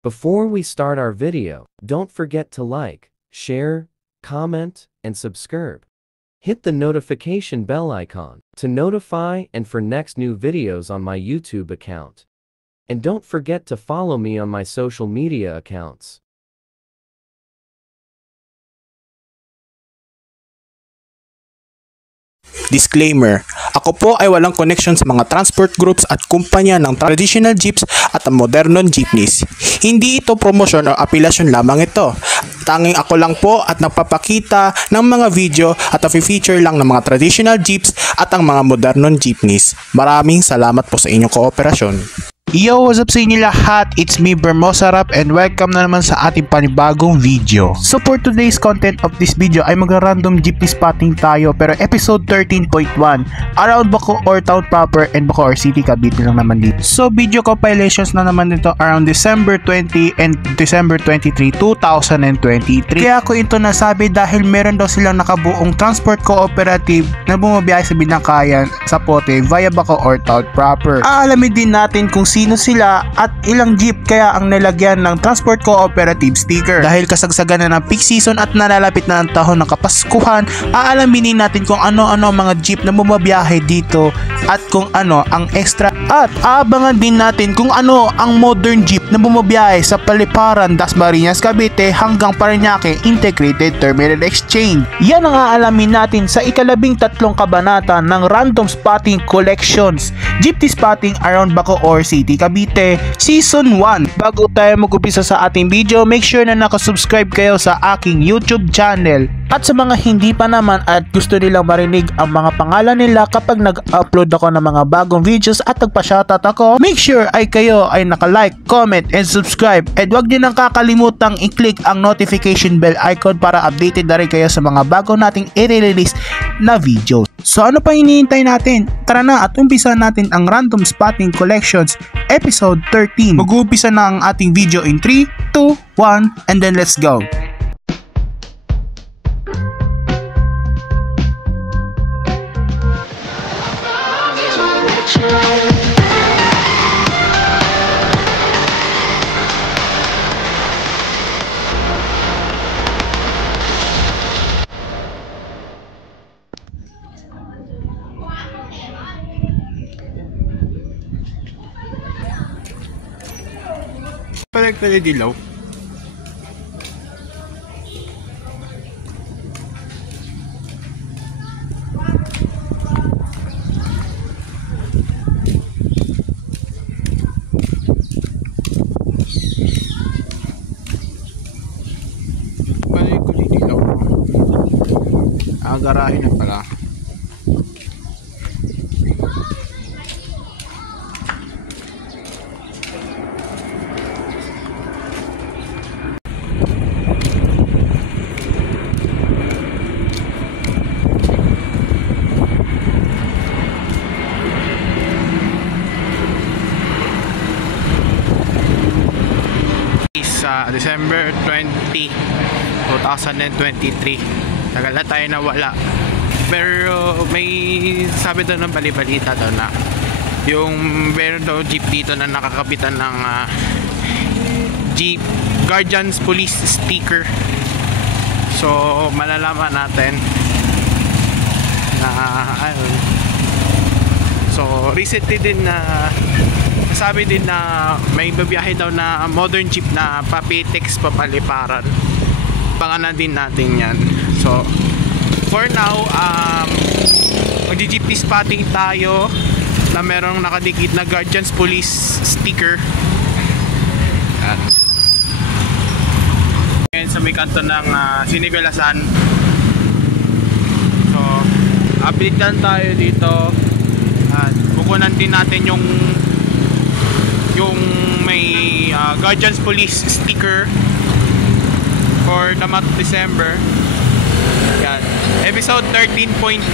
Before we start our video, don't forget to like, share, comment, and subscribe. Hit the notification bell icon to notify and for next new videos on my YouTube account. And don't forget to follow me on my social media accounts. Disclaimer, ako po ay walang connection sa mga transport groups at kumpanya ng traditional jeeps at modernong jeepneys. Hindi ito promosyon o apilasyon lamang ito. Tanging ako lang po at nagpapakita ng mga video at feature lang ng mga traditional jeeps at ang mga modernong jeepneys. Maraming salamat po sa inyong kooperasyon. Yo, what's up sa inyo lahat? It's me, Bermosarap, and welcome na naman sa ating panibagong video. So for today's content of this video ay mag-random jeepney spotting tayo, pero episode 13.1 around Bacoor Town proper and Bacoor City, Cavite lang naman dito. So video compilations na naman dito around December 20 and December 23, 2023. Kaya ako ito nasabi dahil meron daw silang nakabuong transport cooperative na bumabiyahe sa Binakayan sa Pote via Bacoor Town proper. Aalamin din natin kung sino sila at ilang jeep kaya ang nilagyan ng transport cooperative sticker. Dahil kasagsagan na ng peak season at nalalapit na ang tahon ng Kapaskuhan, aalamin natin kung ano-ano ang mga jeep na bumabiyahe dito at kung ano ang extra, at aabangan din natin kung ano ang modern jeep na bumabiyahe sa Paliparan, Dasmariñas, Cavite hanggang Parañaque Integrated Terminal Exchange. Yan ang aalamin natin sa ika-13 kabanata ng Random Spotting Collections, Jeepney Spotting around Bacoor City, Cavite, Season 1. Bago tayo mag-upisa sa ating video, make sure na nakasubscribe kayo sa aking YouTube channel. At sa mga hindi pa naman at gusto nilang marinig ang mga pangalan nila kapag nag-upload ako ng mga bagong videos at nagpa-shoutout ako, make sure ay kayo ay naka-like, comment, and subscribe. And wag din nang kakalimutang i-click ang notification bell icon para updated na rin kayo sa mga bago nating i-release na videos. So ano pa hinihintay natin? Tara na at umpisa natin ang Random Spotting Collections Episode 13. Mag-uumpisa na ang ating video in 3, 2, 1, and then let's go. Palag pala dilaw. Palag ko dilaw. Agarahin na pala. December 20, 2023. Tagal na tayo nawala. Pero may sabi daw ng balibalita daw na yung meron daw jeep dito na nakakabitan ng Jeep Guardians Police sticker. So malalaman natin na ayun. So recently din na sabi din na may babiyahe daw na modern jeep na Papitex Papaliparan. Pangalan din natin yan. So for now magji-jeepney spotting tayo na merong nakadikit na Guardians Police sticker. Ngayon sa may kanto ng Sinibelasan. So update lang tayo dito at kukunan din natin yung may Guardians Police sticker for the month of December. Yan. Episode 13.1.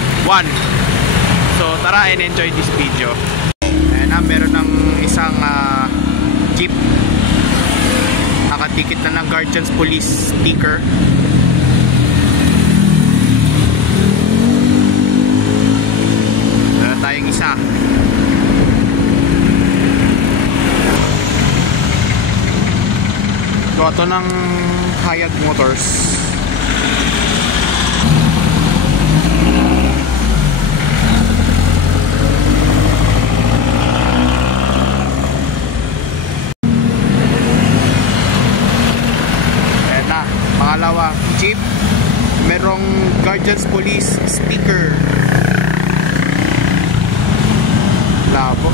So tara and enjoy this video. Ayan na, meron ng isang jeep nakatikit na ng Guardians Police sticker. Meron tayong isa. to ng Hayag Motors. Ayan na, pangalawa, Jeep. Merong Guardians Police sticker. Labo.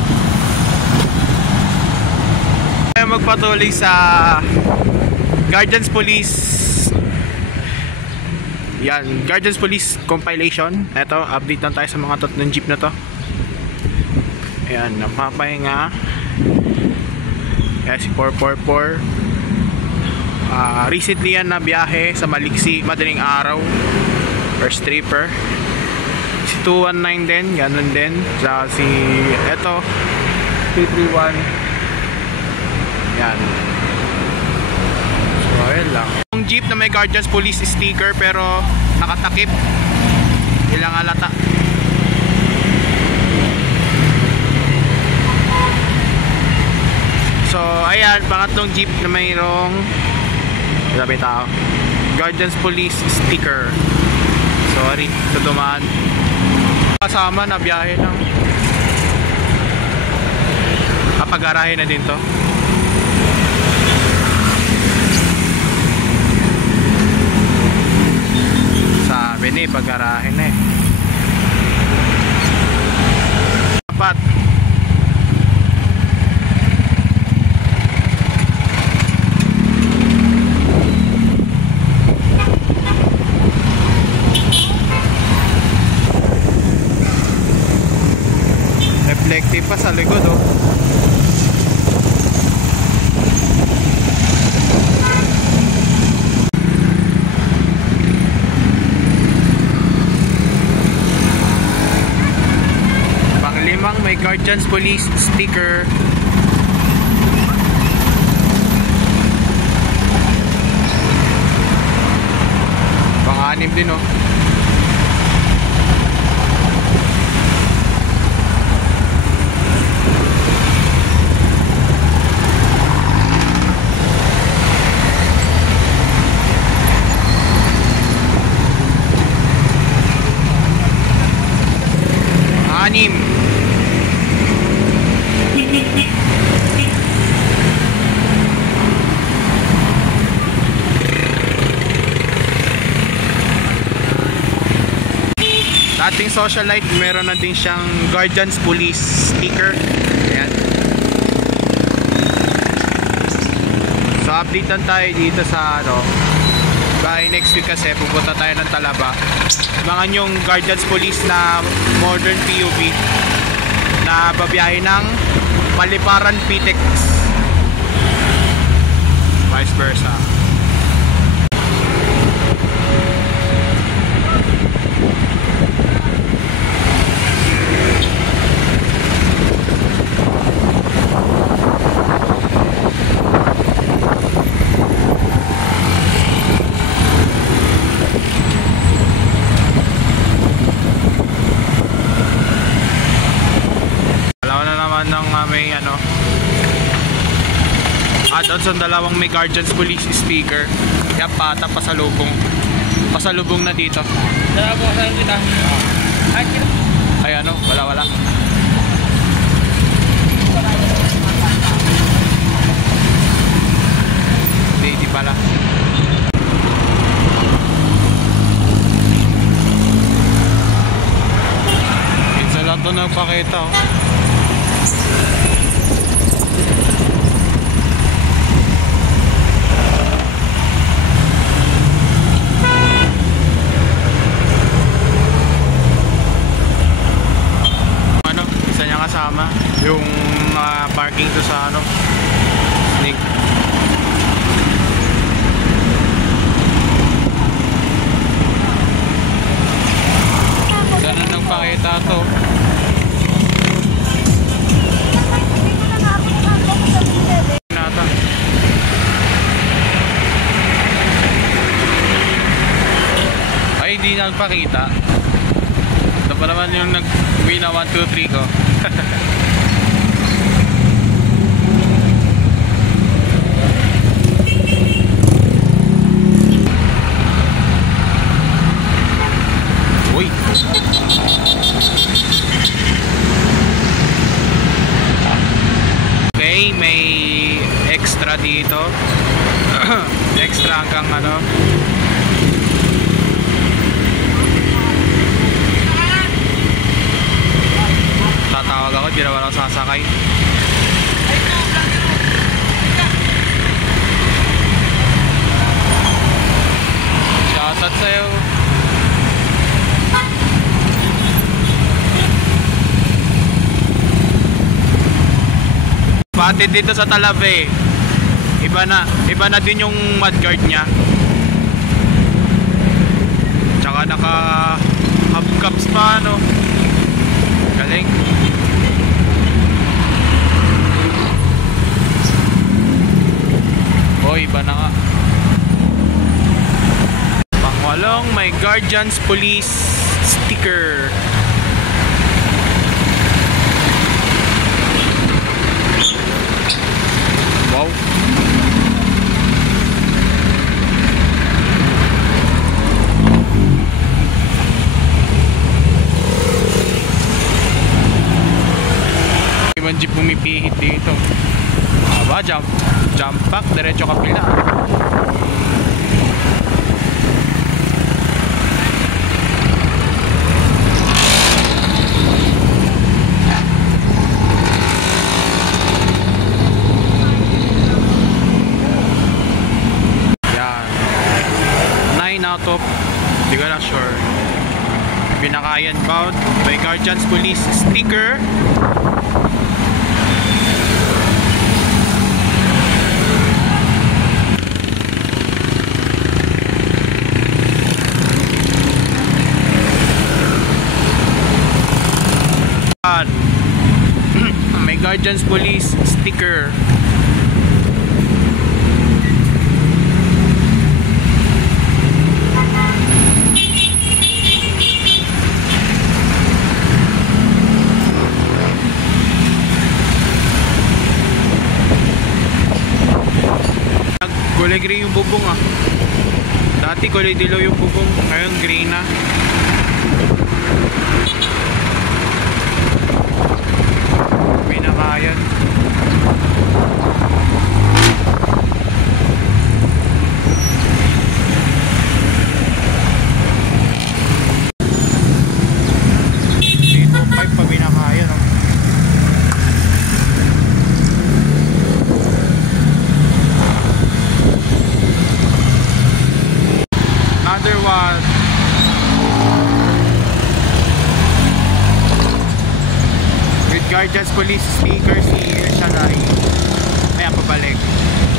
Tayo magpatuloy sa Guardians Police. Yan, Guardians Police compilation. Ito, update lang tayo sa mga tot ng jeep na to. Ayan, napapahinga. Ayan, si 444. Recently yan na biyahe sa Maliksi, madaling araw. First tripper. Si 219 din, ganun din. Saka si, eto, 331. Yan. So, ayun lang. Yung jeep na may Guardians Police sticker pero nakatakip. Ilang alata. So, ayan, pangatlong jeep na mayroong sabi tao Guardians Police sticker. Sorry sa dumaan. Kasama na biyahe lang. Kapag-garahe na din to. Sabi na eh, pag-garahe na eh. Dapat reflective pa sa likod oh. Panglimang may Guardians Police sticker. Pang-anim din oh. Anim. Dating socialite, meron na din siyang Guardians Police sticker. Ayan. So update lang tayo dito sa ano. By next week kasi pupunta tayo ng Talaba. Mga yung Guardians Police na modern PUV na babiyahe ng Paliparan Pitex, vice versa. May ano doon sa dalawang may Guardians Police sticker. Kaya pata pasalubong na dito. Ay ano, wala hindi pala. Minsan lang ito nagpakita oh. Kasama yung parking to sa ano Snake. Ganun nang pakita to. Nata. Ay hindi nagpakita. Ito pa naman yung nag-uwi na 1, 2, 3 ko. Pati dito sa Talave, iba na din yung mudguard niya. Tsaka naka hubcaps pa, no? Galing. Oh, iba na nga. Pangwalong, may Guardians Police sticker. Wow. Ibang jeep pumipihit dito. Aba, jump back, diretso kapila. Out of, hindi ko na sure. Binakayan bound by Guardians Police sticker. May Guardians Police sticker. Kulay green yung bubong ah. Dati kulay dilaw yung bubong, ngayon green na. Pinakayan. Dito pipe pa binakayan oh. Another one. With Guardians Police sticker si Shalay. Ayan, pabalik.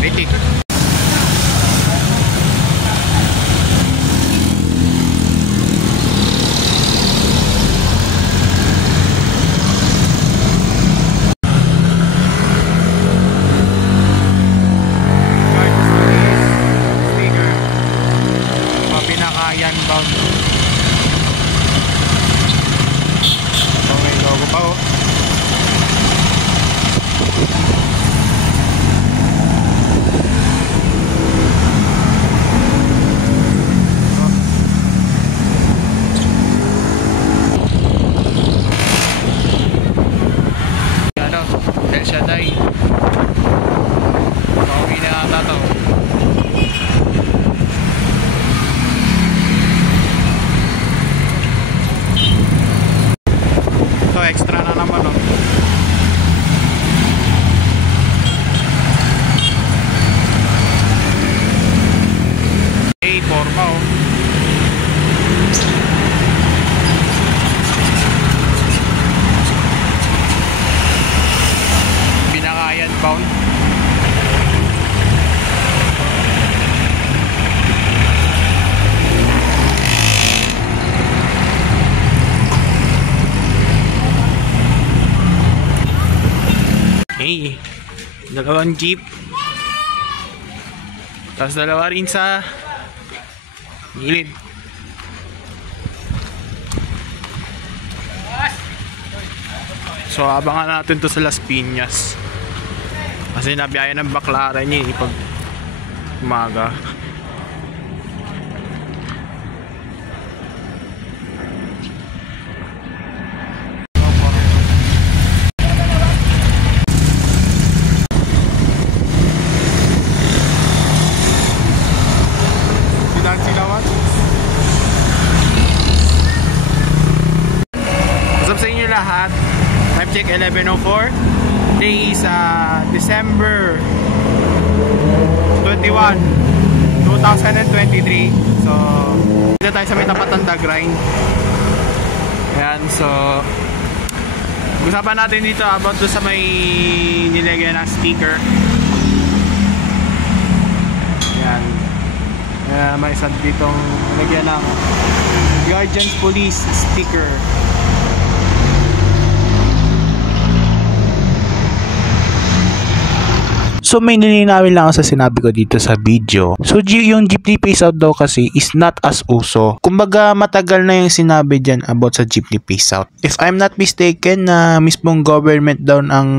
Ready. Pinakayan bound. Okay, logo pa oh. Ano, El Shaddai. Pauwi na ata to. Extra na naman oh. Hey, forma oh. Binakayan bound. Hey, dalawang jeep. Tapos dalawa rin sa gilid. So abangan natin to sa Las Piñas. Kasi nabiyaya ng baklaran niya pag umaga. Lahat. Time check 11:04. Today is December 21, 2023. So, dito tayo sa may tapat ng The Grind. Ayan, so Usapan natin dito about sa may nilagyan ng sticker. Yan. May isa ditong nilagyan ng Guardians Police sticker. So may nilinawin lang ako sa sinabi ko dito sa video. So yung jeepney phase out daw kasi is not as uso. Kumbaga matagal na yung sinabi dyan about sa jeepney phase out. If I'm not mistaken na mismong government daw ang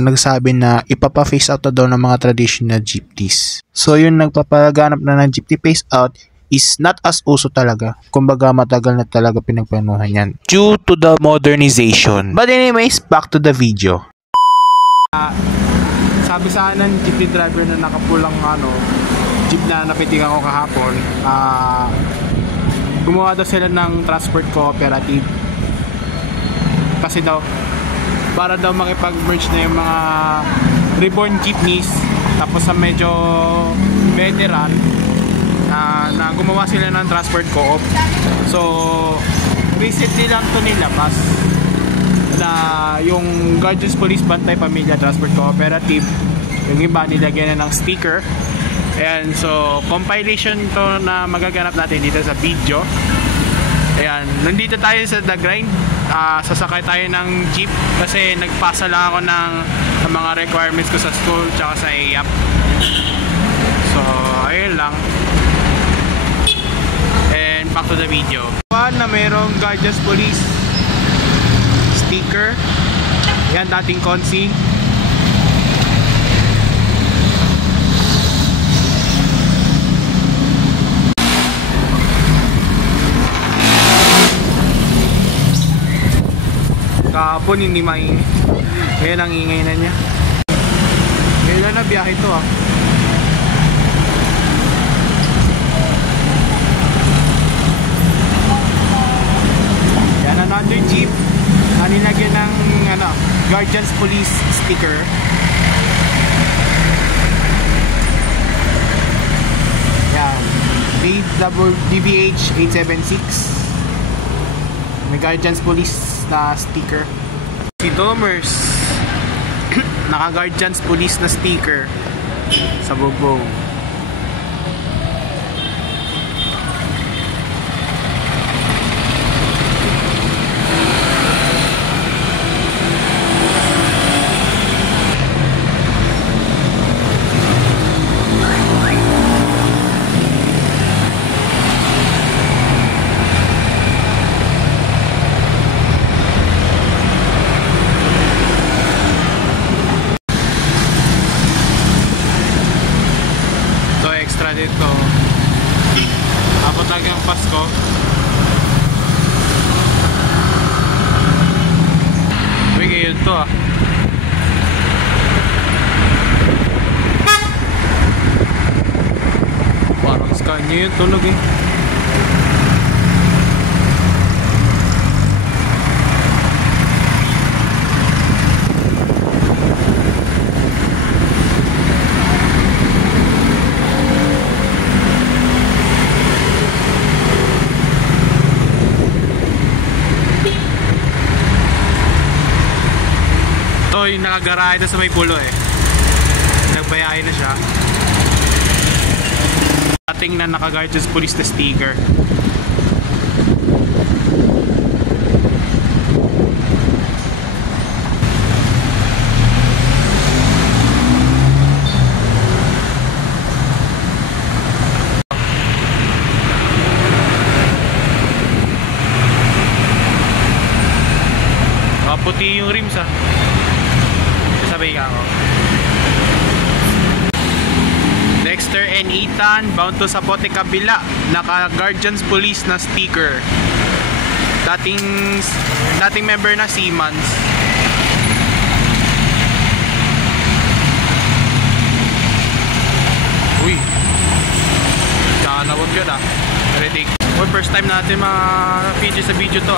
nagsabi na ipapa-phase out na daw ng mga traditional jeepneys. So yung nagpapalaganap na ng jeepney phase out is not as uso talaga. Kumbaga matagal na talaga pinagplanuhan yan due to the modernization. But anyways, back to the video. Sabi sa akin ng jeepney driver na nakapulang jeep na napitingan ko kahapon, gumawa daw sila ng transport cooperative kasi daw para daw makipag-merge na yung mga reborn jeepneys, tapos sa medyo veteran na gumawa sila ng transport co-op. So recently lang to nilabas na yung Guardians Police Bantay Pamilya Transport Cooperative, yung iba nilagyan na ng sticker. Ayan, so compilation to na magaganap natin dito sa video. Ayan, nandito tayo sa The Grind. Sasakay tayo ng jeep kasi nagpasa lang ako ng mga requirements ko sa school tsaka sa EAP. So ayun lang. And back to the video. Na mayroong Guardians Police sticker. Yan, dating Consi. Kahapon hindi maingay. Ngayon ang ingay na niya. Ngayon na biyahe ito Yan, another jeep na nilagyan ng Guardians Police sticker. Yan, DBH 876. May Guardians Police na sticker. Si Domers naka Guardians Police na sticker sa bubong. Dito abot hanggang Pasko. Uy, ngayon to parang Scania yung tunog yung nakagarahe na sa may pulo nagbayahe na siya. Ating na naka-Guardians Police na sticker. Puti yung rims sabay ka ako. Dexter and Ethan bound to Sapote kabila, naka Guardians Police na sticker. Dating member na Siemens. Uy, kanawag yun ready. First time natin ma-feature sa video to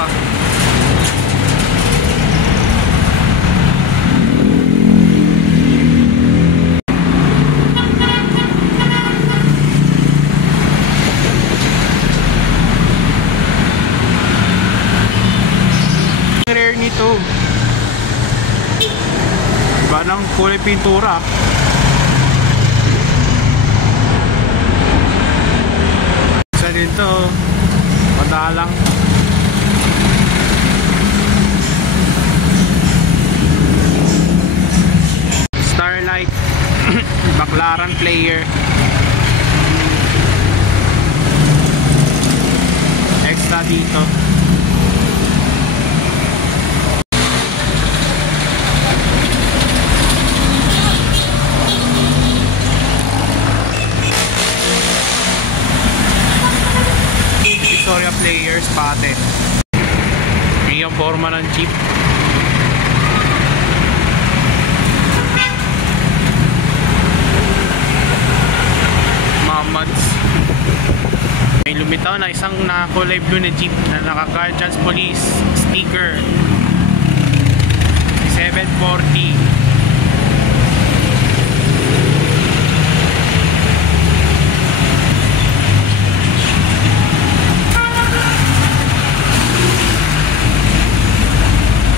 kulay pintura. Isa dito, madalang. Starlight, Baclaran player. Extra dito. Victoria players pate. Yung forma ng jeep. Mamads. May lumitaw na isang kulay blue na jeep na naka Guardians Police sticker. 740.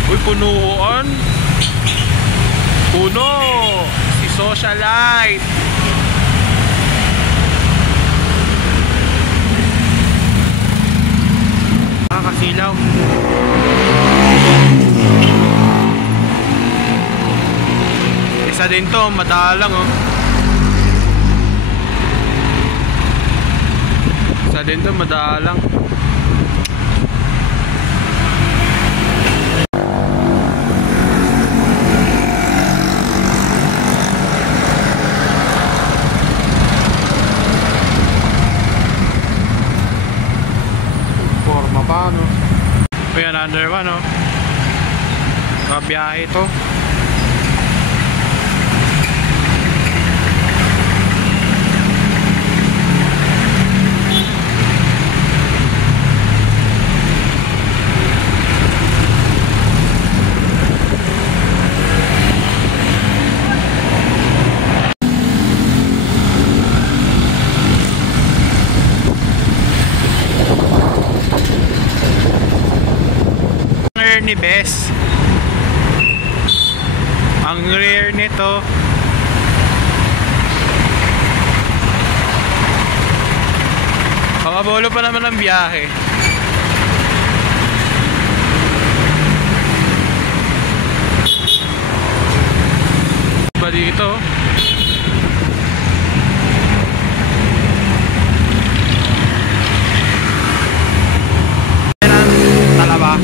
Uy, punuan. Puno. Si Socialite. Nakakasilaw. Isa din to, madalang oh. Isa din to, madalang. Paano? Ayan, under one, no? Mabiyahe ito. Ni Bes. Ang rear nito makabolo pa naman ang biyahe. Ba dito? Talaba.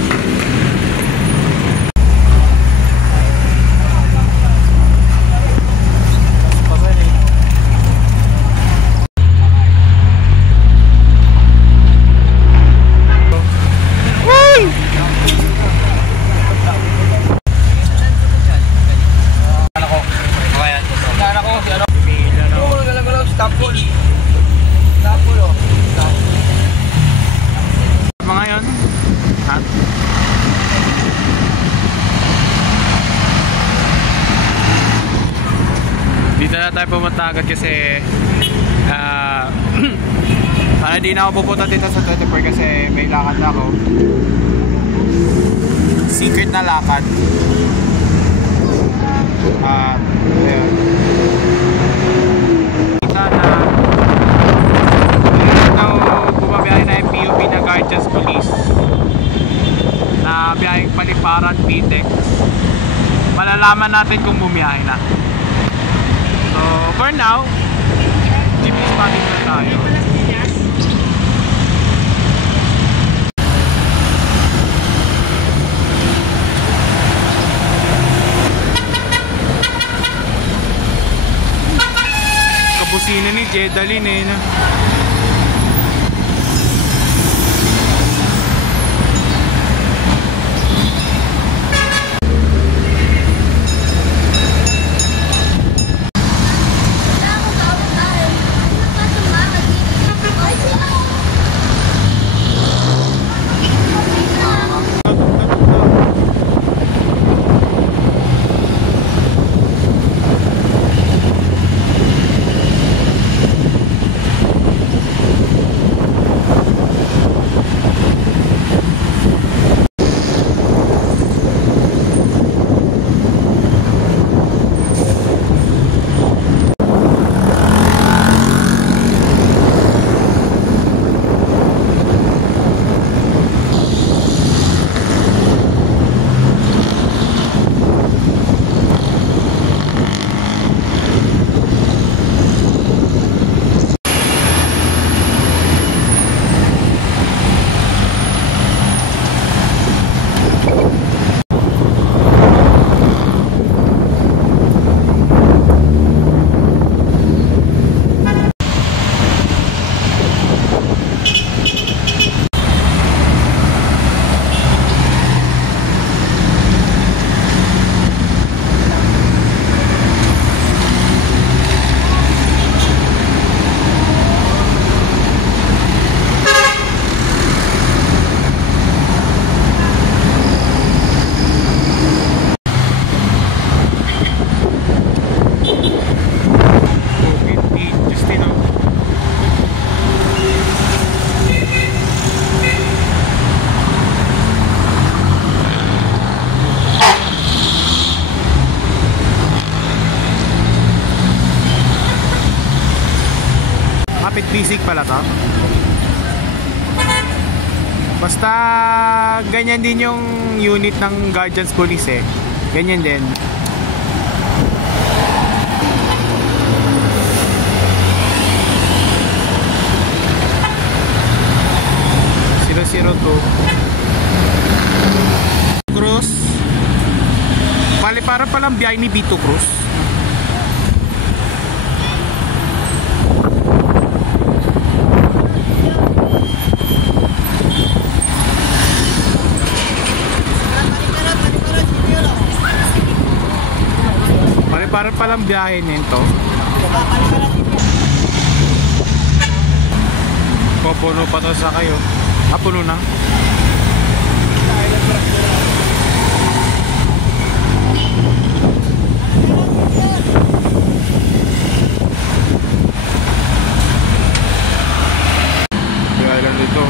Mga yun ha? Dito na tayo pumunta agad kasi di na ako pupunta dito sa 24 kasi may lakad na ako. Secret na lakad. Ayun. Bumabiyahe na yung PUP na Guardians Police na biyaheng Paliparan, Pitex. Malalaman natin kung bumiyahe na. So for now, jeepney spotting na tayo. Kabusina ni Jedalyn eh no? Basic pala to. Basta ganyan din yung unit ng Guardians Police eh. Ganyan din. Cruz. Bali para palang biyahe ni B2 Cruz. Bali para palang biyahe nito. Pupuno pa to sa kayo. Puno na. Kaya lang dito.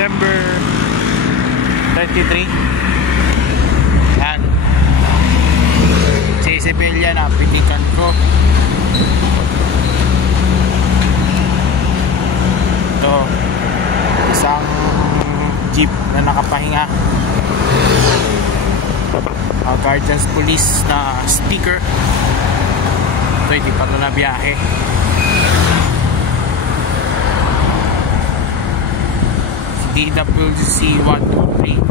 December 33. Yan. Si Isabella na pinikan ko. Ito. Isang jeep na nakapahinga. Guardians Police na sticker. Ito hindi pa ito na biyahe. DWC 123.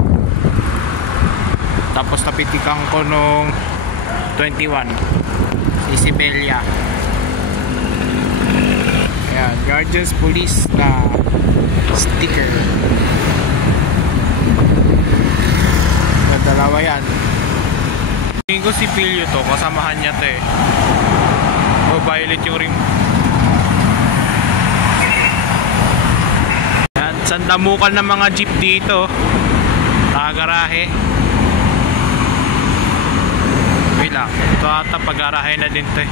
Tapos napitikan ko nung 21 Isabella. Ayan, Guardians Police na sticker. Dalawa yan. Tingin ko si Pilio to, kasamahan niya to eh. O violet yung rim. Sandamukan ng mga jeep dito. Nakagarahe. Wait lang. Ito ata pag-garahe na din to eh.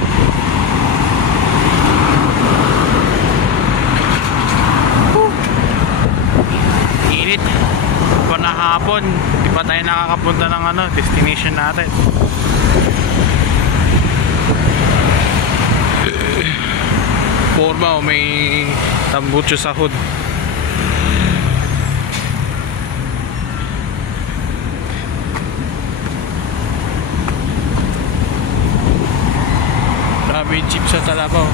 Init. Pa na hapon. Di pa tayo nakakapunta ng destination natin. Forma o may tambucho sa hood. May jeep sa Talabaw.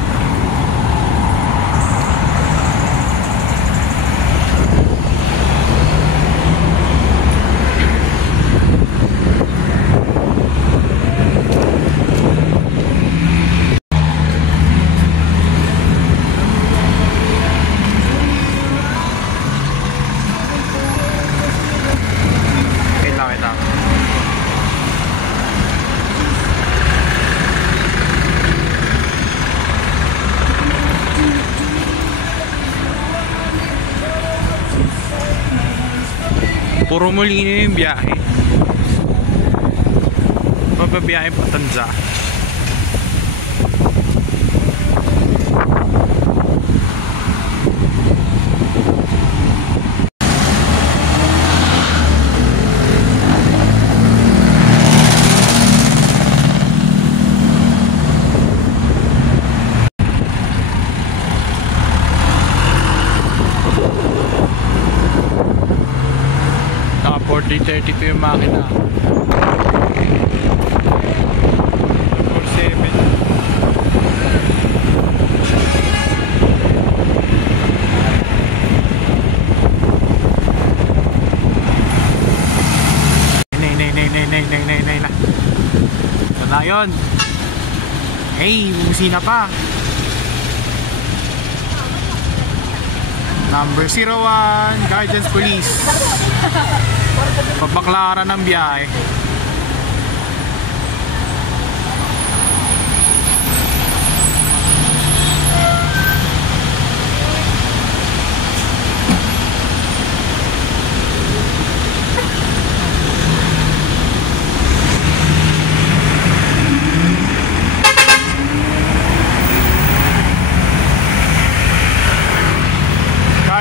Puro Molino yung biyahe. Papabiyahe pa Tanza. Naka 40-32 yung makina. 47. Nay. Ito na yun. Hey, bumusina pa. Number 01, Guardians Police. Pabaklaran ng biyahe.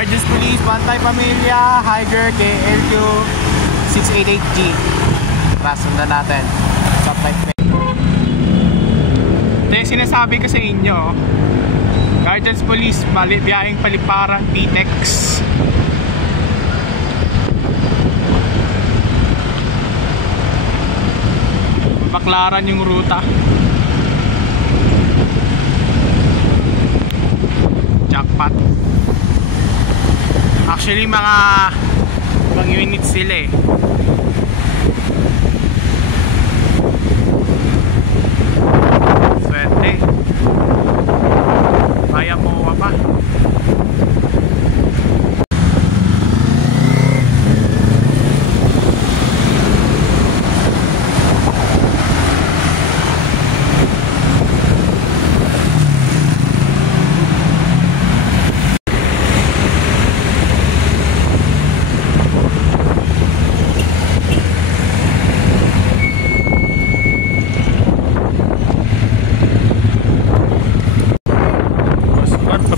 Guardians Police, Bantay Pamilya, Higer, KLQ 688G. Tara, sundan natin. Ito yung sinasabi ko sa inyo. Guardians Police, biyaheng Paliparang PTEX. Baklaran yung ruta. Jackpot. Actually mga ibang units sila eh. Swerte. Kaya po pa.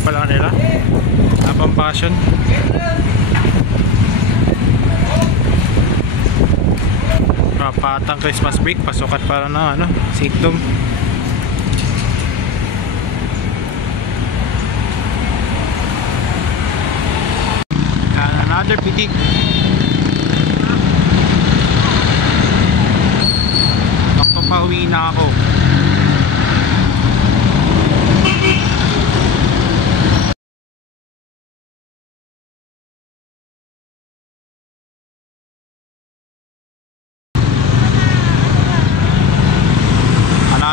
Pala nila napang passion. Papatang Christmas break, pasukat para na ano, Sikdom. Another pitik. Takto pa, uwi na ako.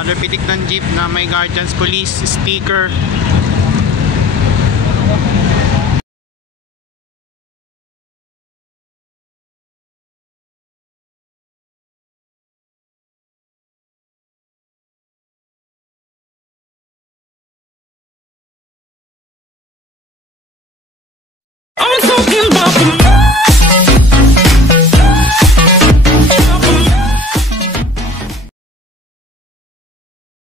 Another pitik ng jeep na may Guardians Police sticker. I'm talking about the